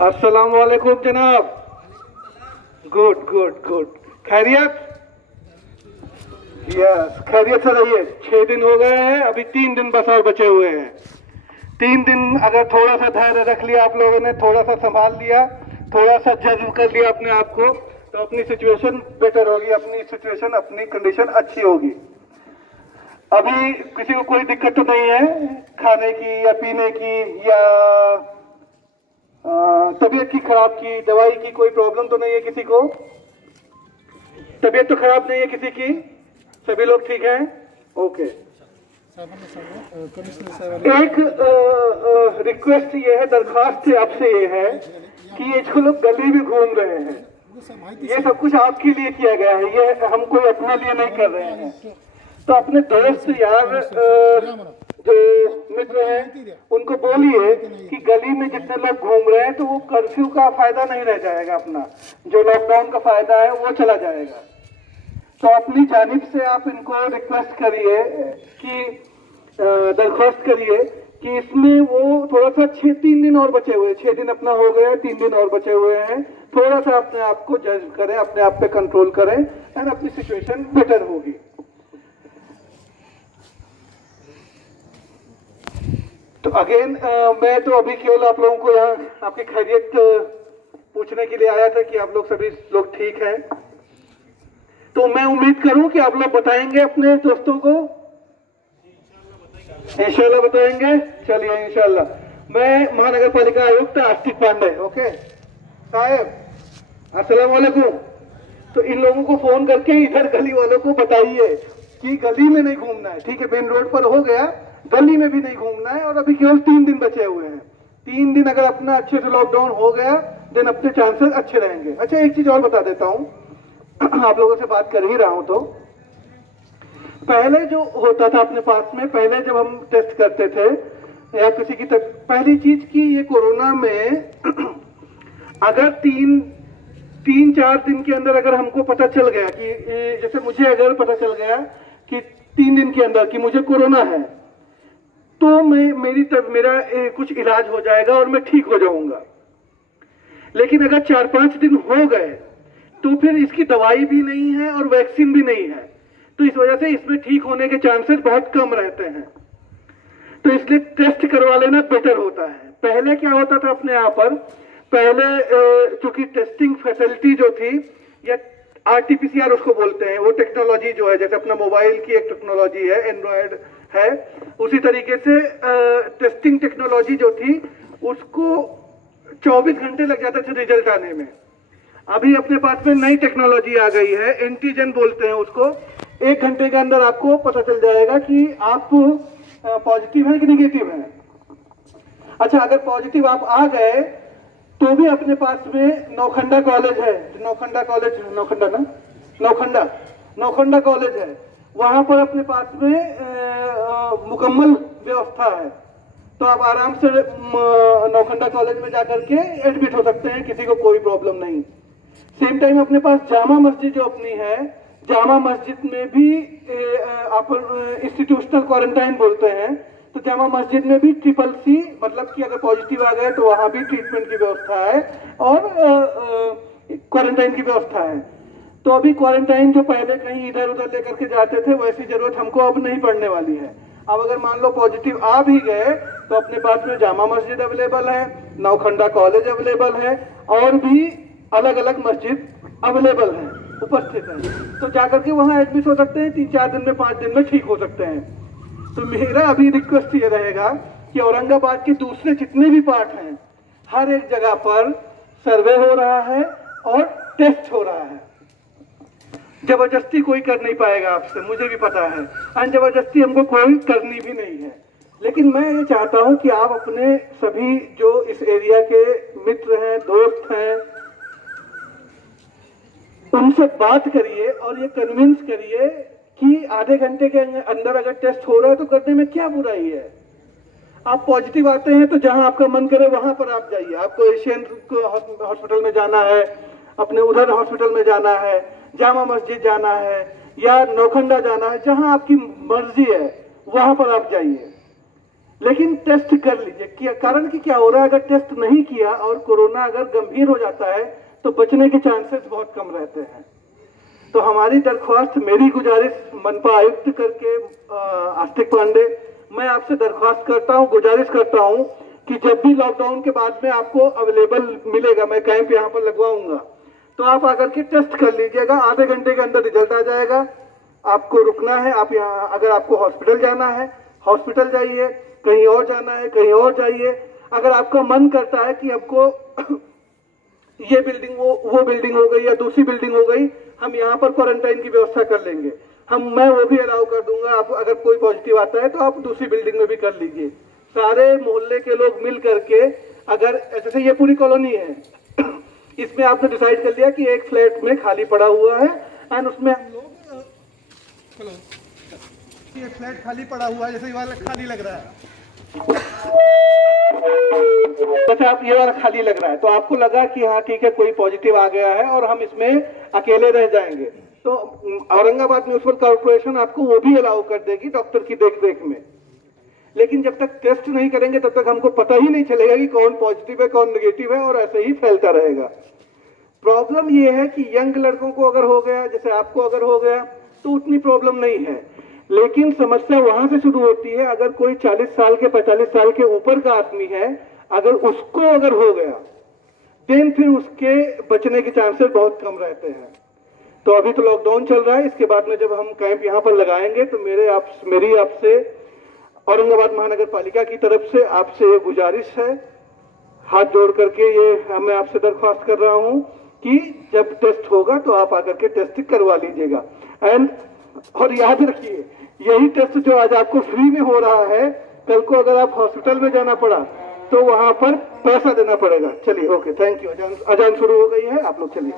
अस्सलाम वालेकुम जनाब। Good good good. खैरियत? यस, खैरियत से रहिए। 6 दिन हो गए हैं, अभी 3 दिन बस और बचे हुए हैं। 3 दिन अगर थोड़ा सा धैर्य रख लिया आप लोगों ने, थोड़ा सा संभाल लिया, थोड़ा सा जज्ब कर लिया अपने आप को, तो अपनी सिचुएशन बेटर होगी, अपनी सिचुएशन, अपनी कंडीशन अच्छी होगी। अभी किसी को कोई दिक्कत तो नहीं है खाने की या पीने की या तबीयत की खराब की, दवाई की कोई प्रॉब्लम तो नहीं है किसी को? तबीयत तो खराब नहीं है किसी की? सभी लोग ठीक हैं? ओके। एक रिक्वेस्ट ये है, दरखास्त आपसे ये है कि ये जो लोग गली में घूम रहे हैं, ये सब कुछ आपके लिए किया गया है, ये हम कोई अपने लिए नहीं कर रहे हैं। तो अपने दोस्त यार जो मित्र हैं उनको बोलिए कि गली में जितने लोग घूम रहे हैं तो वो कर्फ्यू का फायदा नहीं रह जाएगा, अपना जो लॉकडाउन का फायदा है वो चला जाएगा। तो अपनी जानिब से आप इनको रिक्वेस्ट करिए कि दरख्वास्त करिए कि इसमें वो थोड़ा सा 3 दिन और बचे हुए, 6 दिन अपना हो गया, 3 दिन और बचे हुए हैं, थोड़ा सा अपने आप को जज करें, अपने आप पे कंट्रोल करें एंड अपनी सिचुएशन बेटर होगी। तो अगेन मैं तो अभी केवल आप लोगों को यहाँ आपकी खैरियत पूछने के लिए आया था कि आप लोग सभी लोग ठीक हैं। तो मैं उम्मीद करूं कि आप लोग बताएंगे अपने दोस्तों को, इंशाल्लाह बताएंगे। चलिए इंशाल्लाह। मैं महानगर पालिका आयुक्त आस्तिक पांडे, ओके साहब, अस्सलाम वालेकुम। तो इन लोगों को फोन करके इधर गली वालों को बताइए कि गली में नहीं घूमना है, ठीक है? मेन रोड पर हो गया, गली में भी नहीं घूमना है। और अभी केवल 3 दिन बचे हुए हैं। 3 दिन अगर अपना अच्छे से लॉकडाउन हो गया देन अपने चांसेस अच्छे रहेंगे। अच्छा, एक चीज और बता देता हूँ, आप लोगों से बात कर ही रहा हूं, तो पहले जो होता था अपने पास में, पहले जब हम टेस्ट करते थे या किसी की पहली चीज की ये कोरोना में अगर 3-4 दिन के अंदर अगर हमको पता चल गया कि जैसे मुझे अगर पता चल गया कि 3 दिन के अंदर कि मुझे कोरोना है, तो मेरा कुछ इलाज हो जाएगा और मैं ठीक हो जाऊंगा। लेकिन अगर 4-5 दिन हो गए तो फिर इसकी दवाई भी नहीं है और वैक्सीन भी नहीं है, तो इस वजह से इसमें ठीक होने के चांसेस बहुत कम रहते हैं। तो इसलिए टेस्ट करवा लेना बेटर होता है। पहले क्या होता था अपने यहाँ पर, पहले चूंकि टेस्टिंग फैसिलिटी जो थी या RT-PCR उसको बोलते हैं, वो टेक्नोलॉजी जो है, जैसे अपना मोबाइल की एक टेक्नोलॉजी है, एंड्रॉयड है, उसी तरीके से टेस्टिंग टेक्नोलॉजी जो थी उसको 24 घंटे लग जाते थे रिजल्ट आने में। अभी अपने पास में नई टेक्नोलॉजी आ गई है, एंटीजन बोलते हैं उसको। 1 घंटे के अंदर आपको पता चल जाएगा कि आप पॉजिटिव है कि निगेटिव है। अच्छा, अगर पॉजिटिव आप आ गए तो भी अपने पास में नौखंडा कॉलेज है, नौखंडा कॉलेज है, वहां पर अपने पास में मुकम्मल व्यवस्था है। तो आप आराम से नौखंडा कॉलेज में जाकर के एडमिट हो सकते हैं, किसी को कोई प्रॉब्लम नहीं। सेम टाइम अपने पास जामा मस्जिद जो अपनी है, जामा मस्जिद में भी आप इंस्टीट्यूशनल क्वारंटाइन बोलते हैं, तो जामा मस्जिद में भी CCC, मतलब कि अगर पॉजिटिव आ गए तो वहां भी ट्रीटमेंट की व्यवस्था है और क्वारंटाइन की व्यवस्था है। तो अभी क्वारंटाइन जो पहले कहीं इधर उधर लेकर के जाते थे, वैसी जरूरत हमको अब नहीं पड़ने वाली है। अब अगर मान लो पॉजिटिव आ भी गए तो अपने पास में जामा मस्जिद अवेलेबल है, नौखंडा कॉलेज अवेलेबल है और भी अलग अलग मस्जिद अवेलेबल है, उपस्थित है। तो जाकर के वहां एडमिट हो सकते हैं, 3-4 दिन में, 5 दिन में ठीक हो सकते हैं। तो मेरा अभी रिक्वेस्ट ये रहेगा कि औरंगाबाद के दूसरे जितने भी पार्ट हैं, हर एक जगह पर सर्वे हो रहा है और टेस्ट हो रहा है। जबरदस्ती कोई कर नहीं पाएगा आपसे, मुझे भी पता है, अनजबरदस्ती हमको कोई करनी भी नहीं है। लेकिन मैं ये चाहता हूं कि आप अपने सभी जो इस एरिया के मित्र हैं, दोस्त हैं, उनसे बात करिए और ये कन्विंस करिए कि आधे घंटे के अंदर अगर टेस्ट हो रहा है तो करने में क्या बुराई है। आप पॉजिटिव आते हैं तो जहां आपका मन करे वहां पर आप जाइए। आपको एशियन हॉस्पिटल में जाना है, अपने उधर हॉस्पिटल में जाना है, जामा मस्जिद जाना है या नौखंडा जाना है, जहां आपकी मर्जी है वहां पर आप जाइए। लेकिन टेस्ट कर लीजिए। कारण कि क्या हो रहा है, अगर टेस्ट नहीं किया और कोरोना अगर गंभीर हो जाता है तो बचने के चांसेस बहुत कम रहते हैं। तो हमारी दरख्वास्त, मेरी गुजारिश मनपा आयुक्त करके आस्तिक पांडे, मैं आपसे दरख्वास्त करता हूं, गुजारिश करता हूं कि जब भी लॉकडाउन के बाद में आपको अवेलेबल मिलेगा, मैं कैंप यहाँ पर लगवाऊंगा, तो आप आकर के टेस्ट कर लीजिएगा। आधे घंटे के अंदर रिजल्ट आ जाएगा। आपको रुकना है, आप यहाँ, अगर आपको हॉस्पिटल जाना है हॉस्पिटल जाइए, कहीं और जाना है कहीं और जाइए। अगर आपका मन करता है कि आपको ये बिल्डिंग वो बिल्डिंग हो गई या दूसरी बिल्डिंग हो गई, हम यहाँ पर क्वारंटाइन की व्यवस्था कर लेंगे, मैं वो भी अलाउ कर दूंगा। आप अगर कोई पॉजिटिव आता है तो आप दूसरी बिल्डिंग में भी कर लीजिए। सारे मोहल्ले के लोग मिल करके, अगर जैसे ये पूरी कॉलोनी है, इसमें आपने डिसाइड कर लिया कि एक फ्लैट में खाली पड़ा हुआ है एंड उसमें हम लोग, चलो ये फ्लैट खाली पड़ा हुआ है, जैसे ये वाला खाली लग रहा है, जैसे आप ये वाला खाली लग रहा है, तो आपको लगा कि हाँ ठीक है कोई पॉजिटिव आ गया है और हम इसमें अकेले रह जाएंगे, तो औरंगाबाद म्युनिसिपल कॉर्पोरेशन आपको वो भी अलाउ कर देगी डॉक्टर की देखरेख में। लेकिन जब तक टेस्ट नहीं करेंगे तब तक हमको पता ही नहीं चलेगा कि कौन पॉजिटिव है कौन नेगेटिव है, और ऐसे ही फैलता रहेगा। प्रॉब्लम ये है कि यंग लड़कों को अगर हो गया, जैसे आपको अगर हो गया, तो उतनी प्रॉब्लम नहीं है, लेकिन समस्या वहां से शुरू होती है अगर कोई 40 साल के 45 साल के ऊपर का आदमी है, अगर उसको अगर हो गया, देन फिर उसके बचने के चांसेस बहुत कम रहते हैं। तो अभी तो लॉकडाउन चल रहा है, इसके बाद में जब हम कैंप यहाँ पर लगाएंगे तो मेरी आपसे औरंगाबाद महानगर पालिका की तरफ से आपसे ये गुजारिश है, हाथ जोड़ करके ये मैं आपसे दरख्वास्त कर रहा हूं कि जब टेस्ट होगा तो आप आकर के टेस्ट करवा लीजिएगा। और याद रखिए, यही टेस्ट जो आज आपको फ्री में हो रहा है, कल को अगर आप हॉस्पिटल में जाना पड़ा तो वहां पर पैसा देना पड़ेगा। चलिए, ओके, थैंक यू। अजान शुरू हो गई है, आप लोग चलिए।